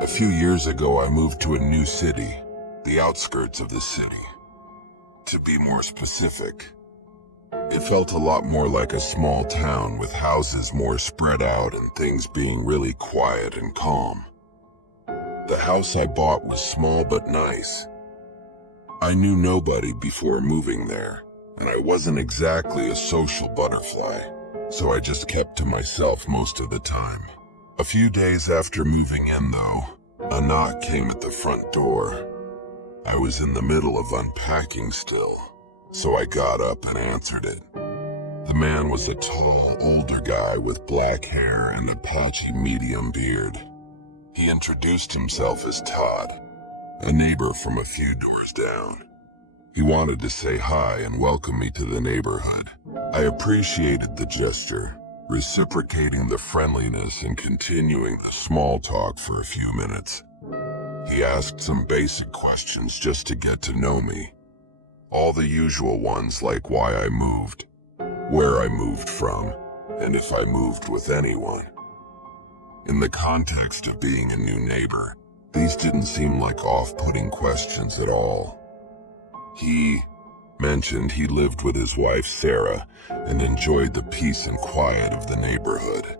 A few years ago, I moved to a new city, the outskirts of the city. To be more specific, it felt a lot more like a small town with houses more spread out and things being really quiet and calm. The house I bought was small but nice. I knew nobody before moving there, and I wasn't exactly a social butterfly, so I just kept to myself most of the time. A few days after moving in, though, a knock came at the front door. I was in the middle of unpacking still, so I got up and answered it. The man was a tall, older guy with black hair and a patchy medium beard. He introduced himself as Todd, a neighbor from a few doors down. He wanted to say hi and welcome me to the neighborhood. I appreciated the gesture, reciprocating the friendliness and continuing the small talk for a few minutes. He asked some basic questions just to get to know me. All the usual ones like why I moved, where I moved from, and if I moved with anyone. In the context of being a new neighbor, these didn't seem like off-putting questions at all. He mentioned he lived with his wife Sarah and enjoyed the peace and quiet of the neighborhood.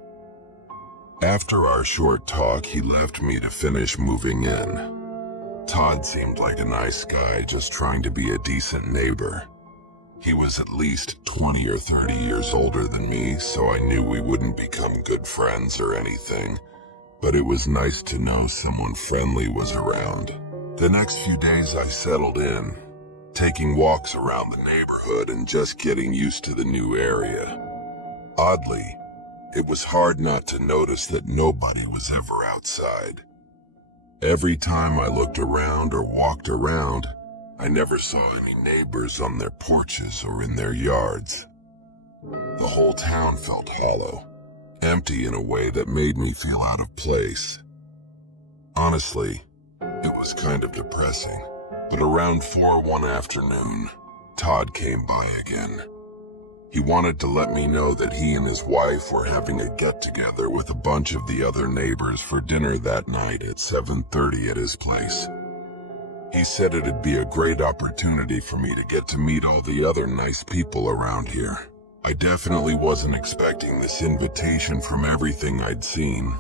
After our short talk, he left me to finish moving in. Todd seemed like a nice guy just trying to be a decent neighbor. He was at least 20 or 30 years older than me, so I knew we wouldn't become good friends or anything, but it was nice to know someone friendly was around. The next few days I settled in, taking walks around the neighborhood and just getting used to the new area. Oddly, it was hard not to notice that nobody was ever outside. Every time I looked around or walked around, I never saw any neighbors on their porches or in their yards. The whole town felt hollow, empty in a way that made me feel out of place. Honestly, it was kind of depressing, but around 4 one afternoon, Todd came by again. He wanted to let me know that he and his wife were having a get-together with a bunch of the other neighbors for dinner that night at 7:30 at his place. He said it'd be a great opportunity for me to get to meet all the other nice people around here. I definitely wasn't expecting this invitation from everything I'd seen,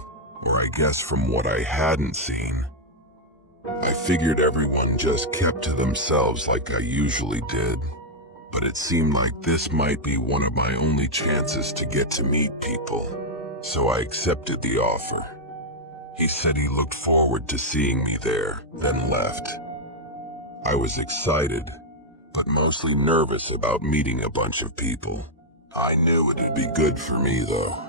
or I guess from what I hadn't seen. I figured everyone just kept to themselves like I usually did, but it seemed like this might be one of my only chances to get to meet people, so I accepted the offer. He said he looked forward to seeing me there, then left. I was excited, but mostly nervous about meeting a bunch of people. I knew it'd be good for me, though.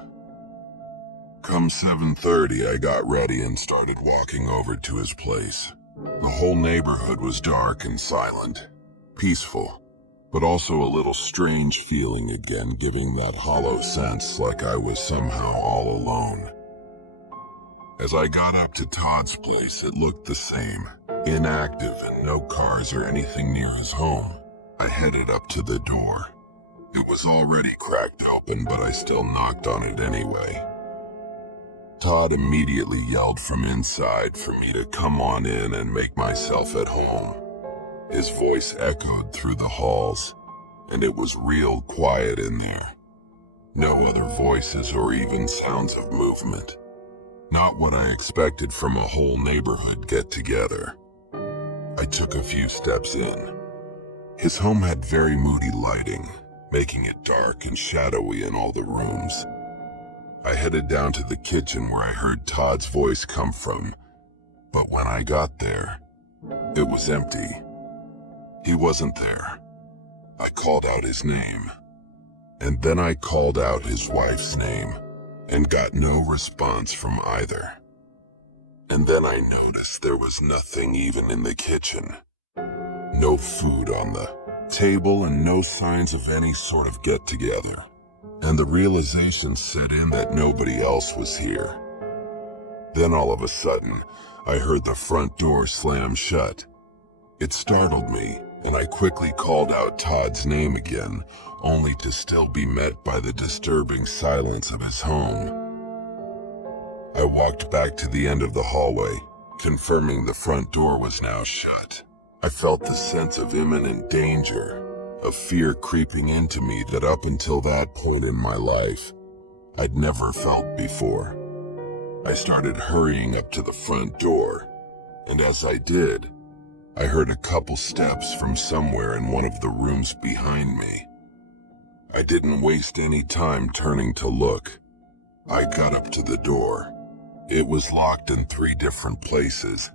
Come 7:30, I got ready and started walking over to his place. The whole neighborhood was dark and silent, peaceful, but also a little strange feeling again, giving that hollow sense like I was somehow all alone. As I got up to Todd's place, it looked the same, inactive and no cars or anything near his home. I headed up to the door. It was already cracked open, but I still knocked on it anyway. Todd immediately yelled from inside for me to come on in and make myself at home. His voice echoed through the halls, and it was real quiet in there. No other voices or even sounds of movement. Not what I expected from a whole neighborhood get-together. I took a few steps in. His home had very moody lighting, making it dark and shadowy in all the rooms. I headed down to the kitchen where I heard Todd's voice come from, but when I got there, it was empty. He wasn't there. I called out his name, and then I called out his wife's name, and got no response from either. And then I noticed there was nothing even in the kitchen. No food on the table and no signs of any sort of get-together. And the realization set in that nobody else was here. Then all of a sudden, I heard the front door slam shut. It startled me, and I quickly called out Todd's name again, only to still be met by the disturbing silence of his home. I walked back to the end of the hallway, confirming the front door was now shut. I felt the sense of imminent danger, of fear creeping into me that up until that point in my life, I'd never felt before. I started hurrying up to the front door, and as I did, I heard a couple steps from somewhere in one of the rooms behind me. I didn't waste any time turning to look. I got up to the door. It was locked in 3 different places,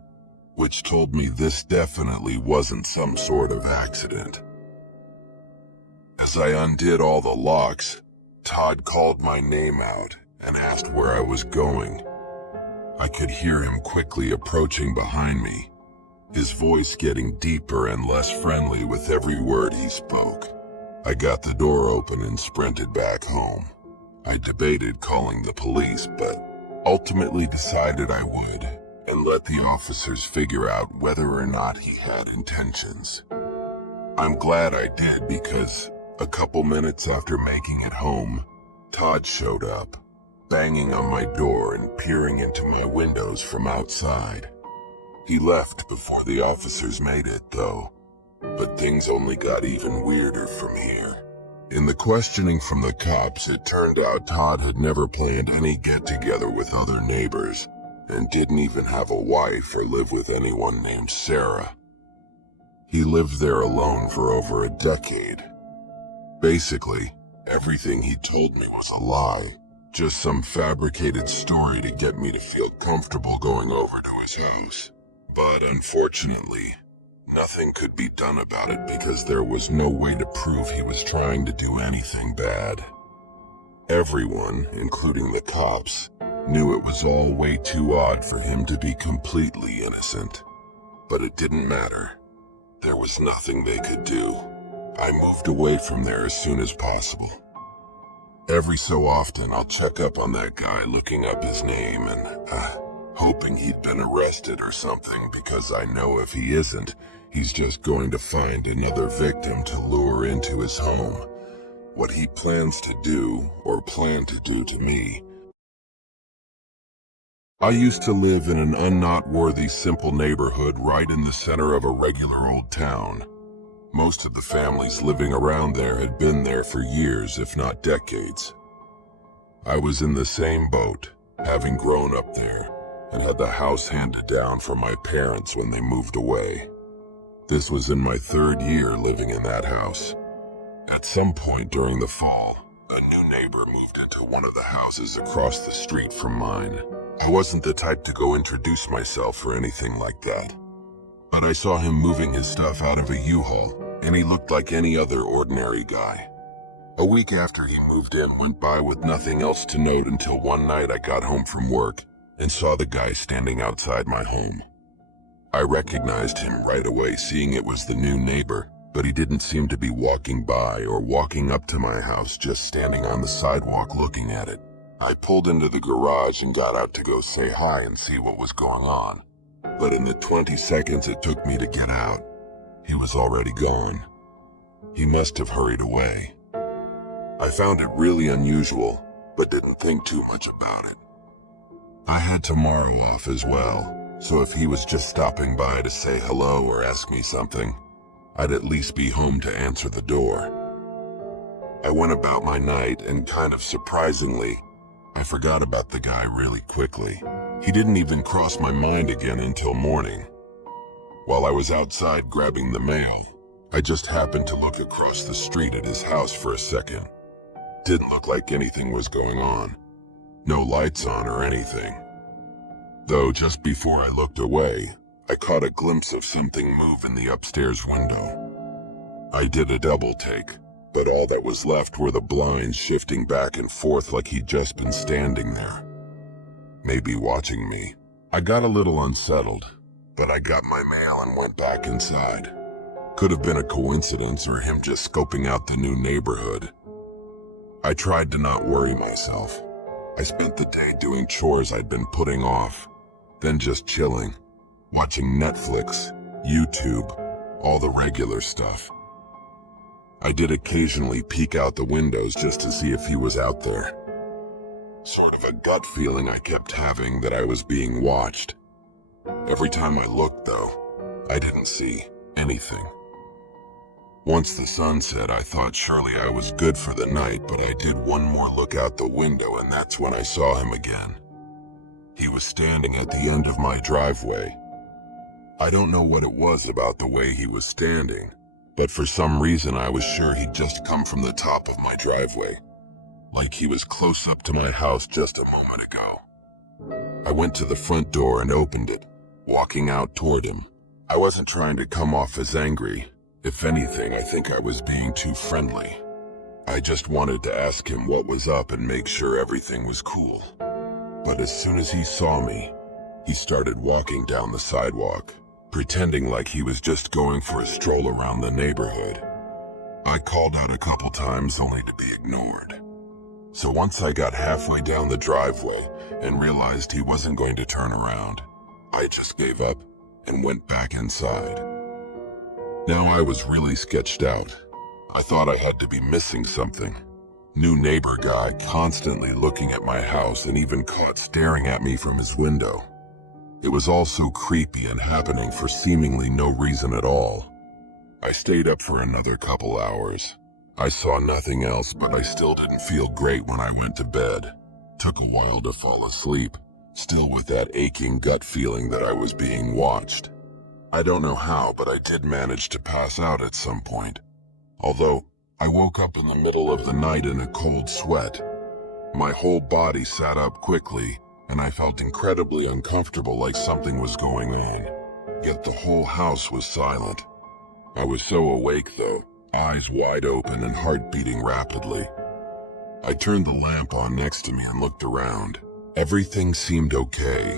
which told me this definitely wasn't some sort of accident. As I undid all the locks, Todd called my name out and asked where I was going. I could hear him quickly approaching behind me, his voice getting deeper and less friendly with every word he spoke. I got the door open and sprinted back home. I debated calling the police, but ultimately decided I would, and let the officers figure out whether or not he had intentions. I'm glad I did, because a couple minutes after making it home, Todd showed up, banging on my door and peering into my windows from outside. He left before the officers made it, though, but things only got even weirder from here. In the questioning from the cops, it turned out Todd had never planned any get-together with other neighbors, and didn't even have a wife or live with anyone named Sarah. He lived there alone for over a decade. Basically, everything he told me was a lie, just some fabricated story to get me to feel comfortable going over to his house. But unfortunately, nothing could be done about it because there was no way to prove he was trying to do anything bad. Everyone, including the cops, knew it was all way too odd for him to be completely innocent. But it didn't matter. There was nothing they could do. I moved away from there as soon as possible. Every so often, I'll check up on that guy, looking up his name and, hoping he'd been arrested or something, because I know if he isn't, he's just going to find another victim to lure into his home. What he plans to do, or plan to do to me. I used to live in an unnot-worthy simple neighborhood right in the center of a regular old town. Most of the families living around there had been there for years, if not decades. I was in the same boat, having grown up there, and had the house handed down from my parents when they moved away. This was in my 3rd year living in that house. At some point during the fall, a new neighbor moved into one of the houses across the street from mine. I wasn't the type to go introduce myself or anything like that, but I saw him moving his stuff out of a U-Haul, and he looked like any other ordinary guy. A week after he moved in went by with nothing else to note until one night I got home from work and saw the guy standing outside my home. I recognized him right away, seeing it was the new neighbor, but he didn't seem to be walking by or walking up to my house, just standing on the sidewalk looking at it. I pulled into the garage and got out to go say hi and see what was going on. But in the 20 seconds it took me to get out, he was already gone. He must have hurried away. I found it really unusual, but didn't think too much about it. I had tomorrow off as well, so if he was just stopping by to say hello or ask me something, I'd at least be home to answer the door. I went about my night, and kind of surprisingly, I forgot about the guy really quickly. He didn't even cross my mind again until morning. While I was outside grabbing the mail, I just happened to look across the street at his house for a second. Didn't look like anything was going on. No lights on or anything. Though just before I looked away, I caught a glimpse of something move in the upstairs window. I did a double take, but all that was left were the blinds shifting back and forth like he'd just been standing there, maybe watching me. I got a little unsettled, but I got my mail and went back inside. Could have been a coincidence or him just scoping out the new neighborhood. I tried to not worry myself. I spent the day doing chores I'd been putting off, then just chilling, watching Netflix, YouTube, all the regular stuff. I did occasionally peek out the windows just to see if he was out there. Sort of a gut feeling I kept having that I was being watched. A Every time I looked, though, I didn't see anything. Once the sun set, I thought surely I was good for the night, but I did one more look out the window, and that's when I saw him again. He was standing at the end of my driveway. I don't know what it was about the way he was standing, but for some reason I was sure he'd just come from the top of my driveway, like he was close up to my house just a moment ago. I went to the front door and opened it, walking out toward him. I wasn't trying to come off as angry. If anything, I think I was being too friendly. I just wanted to ask him what was up and make sure everything was cool. But as soon as he saw me, he started walking down the sidewalk, pretending like he was just going for a stroll around the neighborhood. I called out a couple times only to be ignored. So once I got halfway down the driveway and realized he wasn't going to turn around, I just gave up and went back inside. Now I was really sketched out. I thought I had to be missing something. New neighbor guy constantly looking at my house and even caught staring at me from his window. It was all so creepy and happening for seemingly no reason at all. I stayed up for another couple hours. I saw nothing else, but I still didn't feel great when I went to bed. Took a while to fall asleep, still with that aching gut feeling that I was being watched. I don't know how, but I did manage to pass out at some point. Although, I woke up in the middle of the night in a cold sweat. My whole body sat up quickly, and I felt incredibly uncomfortable, like something was going on. Yet the whole house was silent. I was so awake though, eyes wide open and heart beating rapidly. I turned the lamp on next to me and looked around. Everything seemed okay.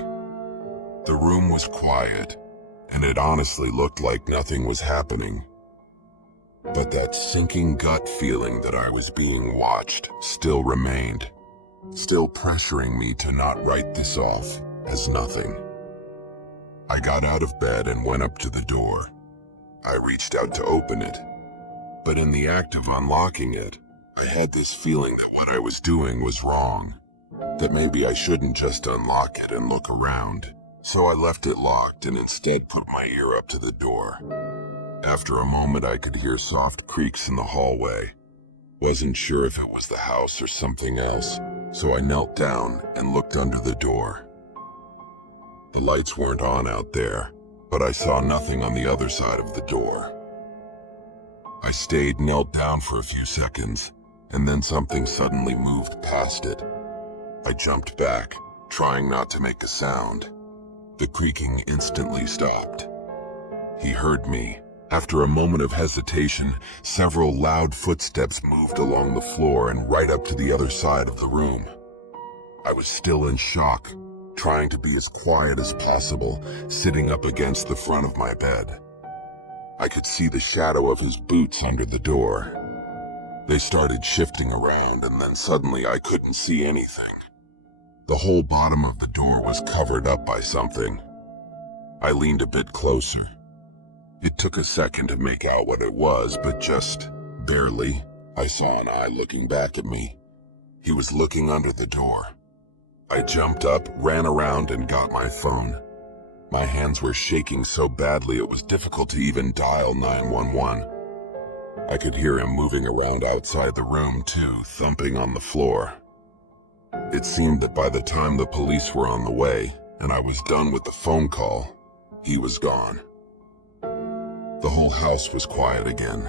The room was quiet, and it honestly looked like nothing was happening. But that sinking gut feeling that I was being watched still remained, still pressuring me to not write this off as nothing. I got out of bed and went up to the door. I reached out to open it, but in the act of unlocking it, I had this feeling that what I was doing was wrong, that maybe I shouldn't just unlock it and look around. So I left it locked and instead put my ear up to the door. After a moment, I could hear soft creaks in the hallway. Wasn't sure if it was the house or something else, so I knelt down and looked under the door. The lights weren't on out there, but I saw nothing on the other side of the door. I stayed knelt down for a few seconds, and then something suddenly moved past it. I jumped back, trying not to make a sound. The creaking instantly stopped. He heard me. After a moment of hesitation, several loud footsteps moved along the floor and right up to the other side of the room. I was still in shock, trying to be as quiet as possible, sitting up against the front of my bed. I could see the shadow of his boots under the door. They started shifting around, and then suddenly I couldn't see anything. The whole bottom of the door was covered up by something. I leaned a bit closer. It took a second to make out what it was, but just barely. I saw an eye looking back at me. He was looking under the door. I jumped up, ran around, and got my phone. My hands were shaking so badly it was difficult to even dial 911. I could hear him moving around outside the room too, thumping on the floor. It seemed that by the time the police were on the way, and I was done with the phone call, he was gone. The whole house was quiet again.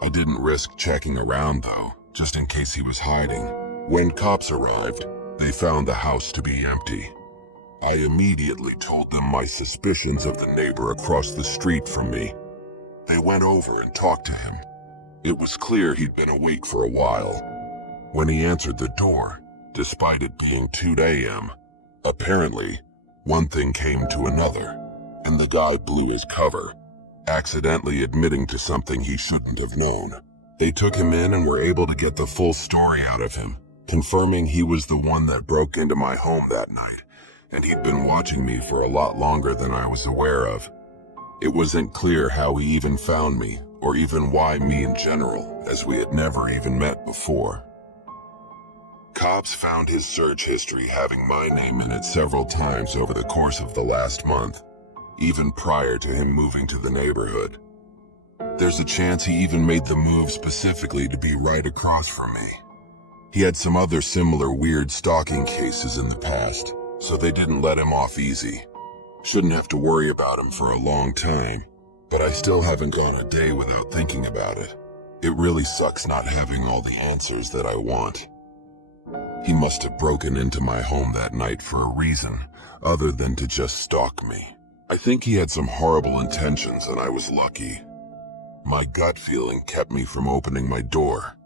I didn't risk checking around though, just in case he was hiding. When cops arrived, they found the house to be empty. I immediately told them my suspicions of the neighbor across the street from me. They went over and talked to him. It was clear he'd been awake for a while. When he answered the door, despite it being 2 a.m., apparently, one thing came to another, and the guy blew his cover, accidentally admitting to something he shouldn't have known. They took him in and were able to get the full story out of him, confirming he was the one that broke into my home that night, and he'd been watching me for a lot longer than I was aware of. It wasn't clear how he even found me, or even why me in general, as we had never even met before. cops found his search history having my name in it several times over the course of the last month, even prior to him moving to the neighborhood. There's a chance he even made the move specifically to be right across from me. He had some other similar weird stalking cases in the past, so they didn't let him off easy. Shouldn't have to worry about him for a long time, but I still haven't gone a day without thinking about it. It really sucks not having all the answers that I want. He must have broken into my home that night for a reason, other than to just stalk me. I think he had some horrible intentions and I was lucky. My gut feeling kept me from opening my door.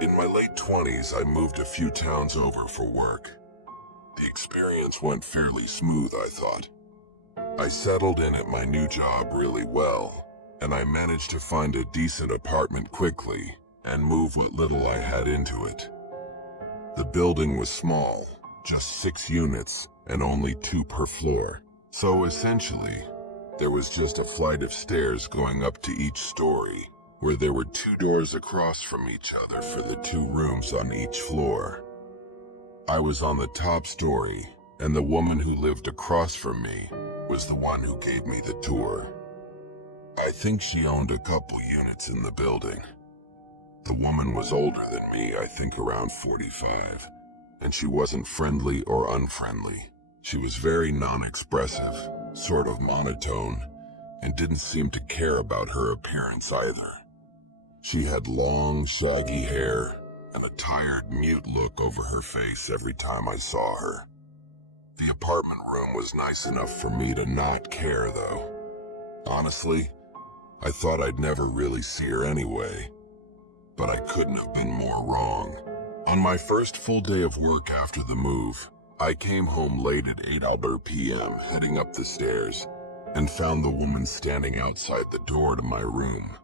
In my late 20s, I moved a few towns over for work. The experience went fairly smooth, I thought. I settled in at my new job really well, and I managed to find a decent apartment quickly and move what little I had into it. The building was small, just 6 units and only 2 per floor. So essentially, there was just a flight of stairs going up to each story, where there were 2 doors across from each other for the 2 rooms on each floor. I was on the top story, and the woman who lived across from me was the one who gave me the tour. I think she owned a couple units in the building. The woman was older than me, I think around 45, and she wasn't friendly or unfriendly. She was very non-expressive, sort of monotone, and didn't seem to care about her appearance either. She had long, shaggy hair and a tired, mute look over her face every time I saw her. The apartment room was nice enough for me to not care, though. Honestly, I thought I'd never really see her anyway, but I couldn't have been more wrong. On my first full day of work after the move, I came home late at 8 p.m., heading up the stairs, and found the woman standing outside the door to my room.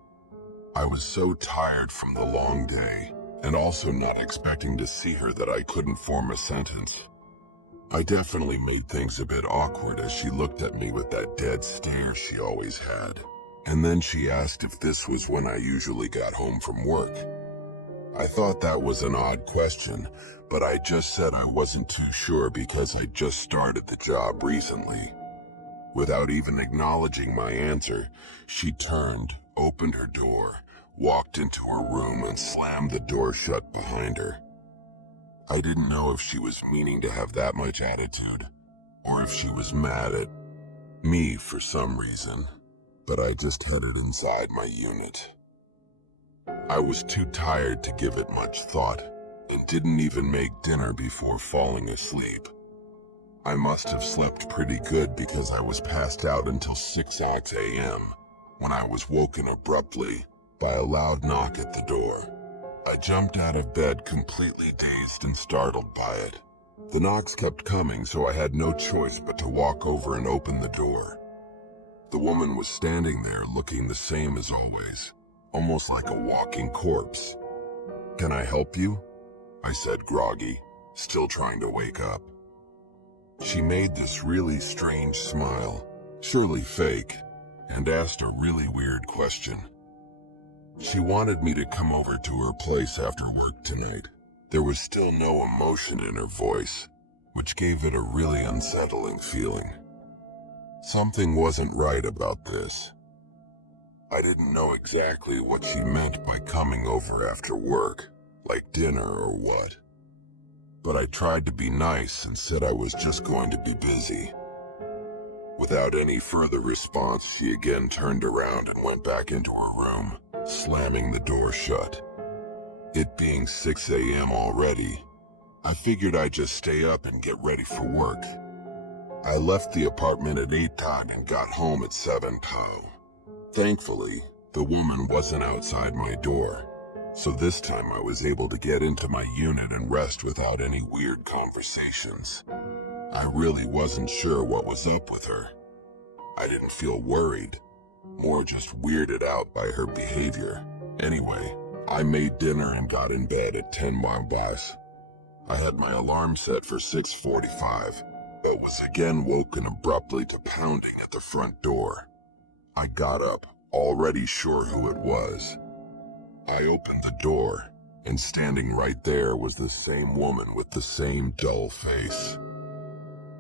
I was so tired from the long day, and also not expecting to see her, that I couldn't form a sentence. I definitely made things a bit awkward as she looked at me with that dead stare she always had. And then she asked if this was when I usually got home from work. I thought that was an odd question, but I just said I wasn't too sure because I just started the job recently. Without even acknowledging my answer, she turned, opened her door, walked into her room, and slammed the door shut behind her. I didn't know if she was meaning to have that much attitude, or if she was mad at me for some reason, but I just headed inside my unit. I was too tired to give it much thought, and didn't even make dinner before falling asleep. I must have slept pretty good because I was passed out until 6 a.m. when I was woken abruptly by a loud knock at the door. I jumped out of bed completely dazed and startled by it. The knocks kept coming, so I had no choice but to walk over and open the door. The woman was standing there looking the same as always, almost like a walking corpse. "Can I help you?" I said, groggy, still trying to wake up. She made this really strange smile, surely fake, and asked a really weird question. She wanted me to come over to her place after work tonight. There was still no emotion in her voice, which gave it a really unsettling feeling. Something wasn't right about this. I didn't know exactly what she meant by coming over after work, like dinner or what. But I tried to be nice and said I was just going to be busy. Without any further response, she again turned around and went back into her room, slamming the door shut. It being 6 a.m. already, I figured I'd just stay up and get ready for work. I left the apartment at 8 and got home at 7 p.m. Thankfully, the woman wasn't outside my door, so this time I was able to get into my unit and rest without any weird conversations. I really wasn't sure what was up with her. I didn't feel worried, more just weirded out by her behavior. Anyway, I made dinner and got in bed at 10 while I had my alarm set for 6:45, but was again woken abruptly to pounding at the front door. I got up, already sure who it was. I opened the door, and standing right there was the same woman with the same dull face.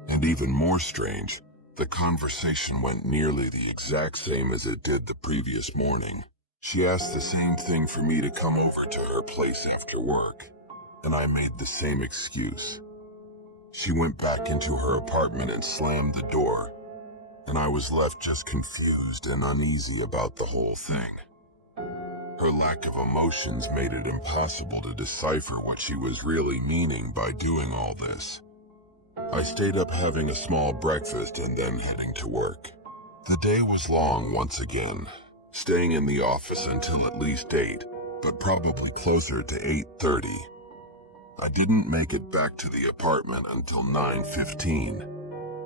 And even more strange, the conversation went nearly the exact same as it did the previous morning. She asked the same thing for me to come over to her place after work, and I made the same excuse. She went back into her apartment and slammed the door, and I was left just confused and uneasy about the whole thing. Her lack of emotions made it impossible to decipher what she was really meaning by doing all this. I stayed up having a small breakfast and then heading to work. The day was long once again, staying in the office until at least 8, but probably closer to 8:30. I didn't make it back to the apartment until 9:15.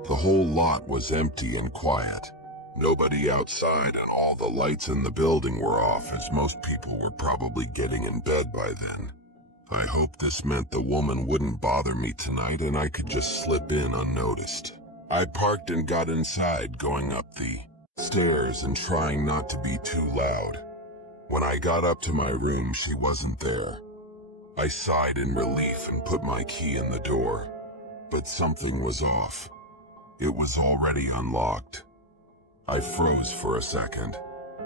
The whole lot was empty and quiet. Nobody outside, and all the lights in the building were off, as most people were probably getting in bed by then. I hoped this meant the woman wouldn't bother me tonight and I could just slip in unnoticed. I parked and got inside, going up the stairs and trying not to be too loud. When I got up to my room, she wasn't there. I sighed in relief and put my key in the door, but something was off. It was already unlocked. I froze for a second,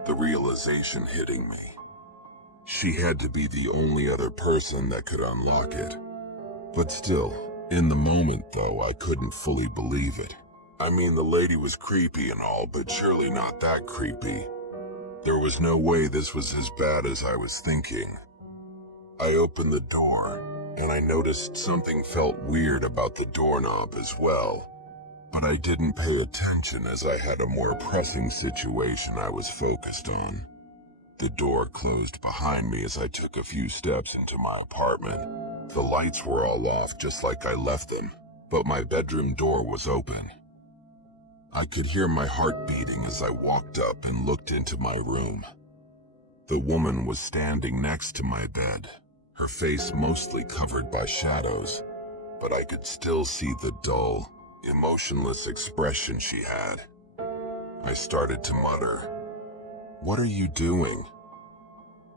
the realization hitting me. She had to be the only other person that could unlock it. But still, in the moment though, I couldn't fully believe it. I mean, the lady was creepy and all, but surely not that creepy. There was no way this was as bad as I was thinking. I opened the door, and I noticed something felt weird about the doorknob as well. But I didn't pay attention as I had a more pressing situation I was focused on. The door closed behind me as I took a few steps into my apartment. The lights were all off just like I left them, but my bedroom door was open. I could hear my heart beating as I walked up and looked into my room. The woman was standing next to my bed, her face mostly covered by shadows, but I could still see the dull, emotionless expression she had. I started to mutter, "What are you doing?"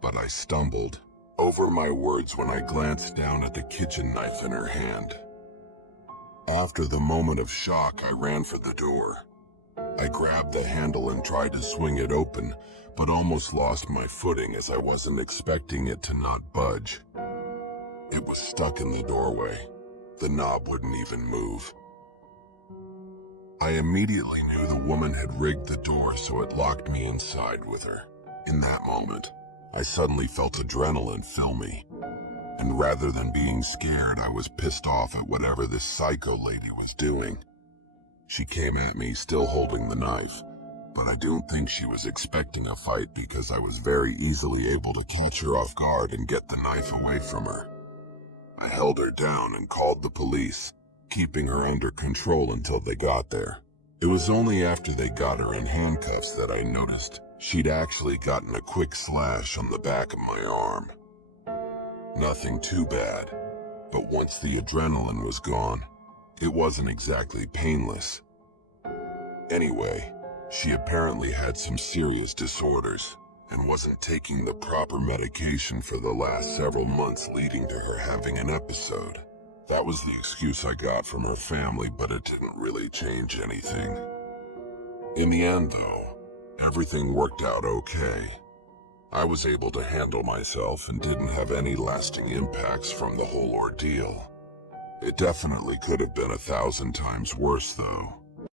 But I stumbled over my words when I glanced down at the kitchen knife in her hand. After the moment of shock, I ran for the door. I grabbed the handle and tried to swing it open, but almost lost my footing as I wasn't expecting it to not budge. It was stuck in the doorway. The knob wouldn't even move. I immediately knew the woman had rigged the door so it locked me inside with her. In that moment, I suddenly felt adrenaline fill me. And rather than being scared, I was pissed off at whatever this psycho lady was doing. She came at me still holding the knife, but I don't think she was expecting a fight because I was very easily able to catch her off guard and get the knife away from her. I held her down and called the police, keeping her under control until they got there. It was only after they got her in handcuffs that I noticed she'd actually gotten a quick slash on the back of my arm. Nothing too bad, but once the adrenaline was gone, it wasn't exactly painless. Anyway, she apparently had some serious disorders and wasn't taking the proper medication for the last several months leading to her having an episode. That was the excuse I got from her family, but it didn't really change anything. In the end, though, everything worked out okay. I was able to handle myself and didn't have any lasting impacts from the whole ordeal. It definitely could have been 1,000 times worse, though.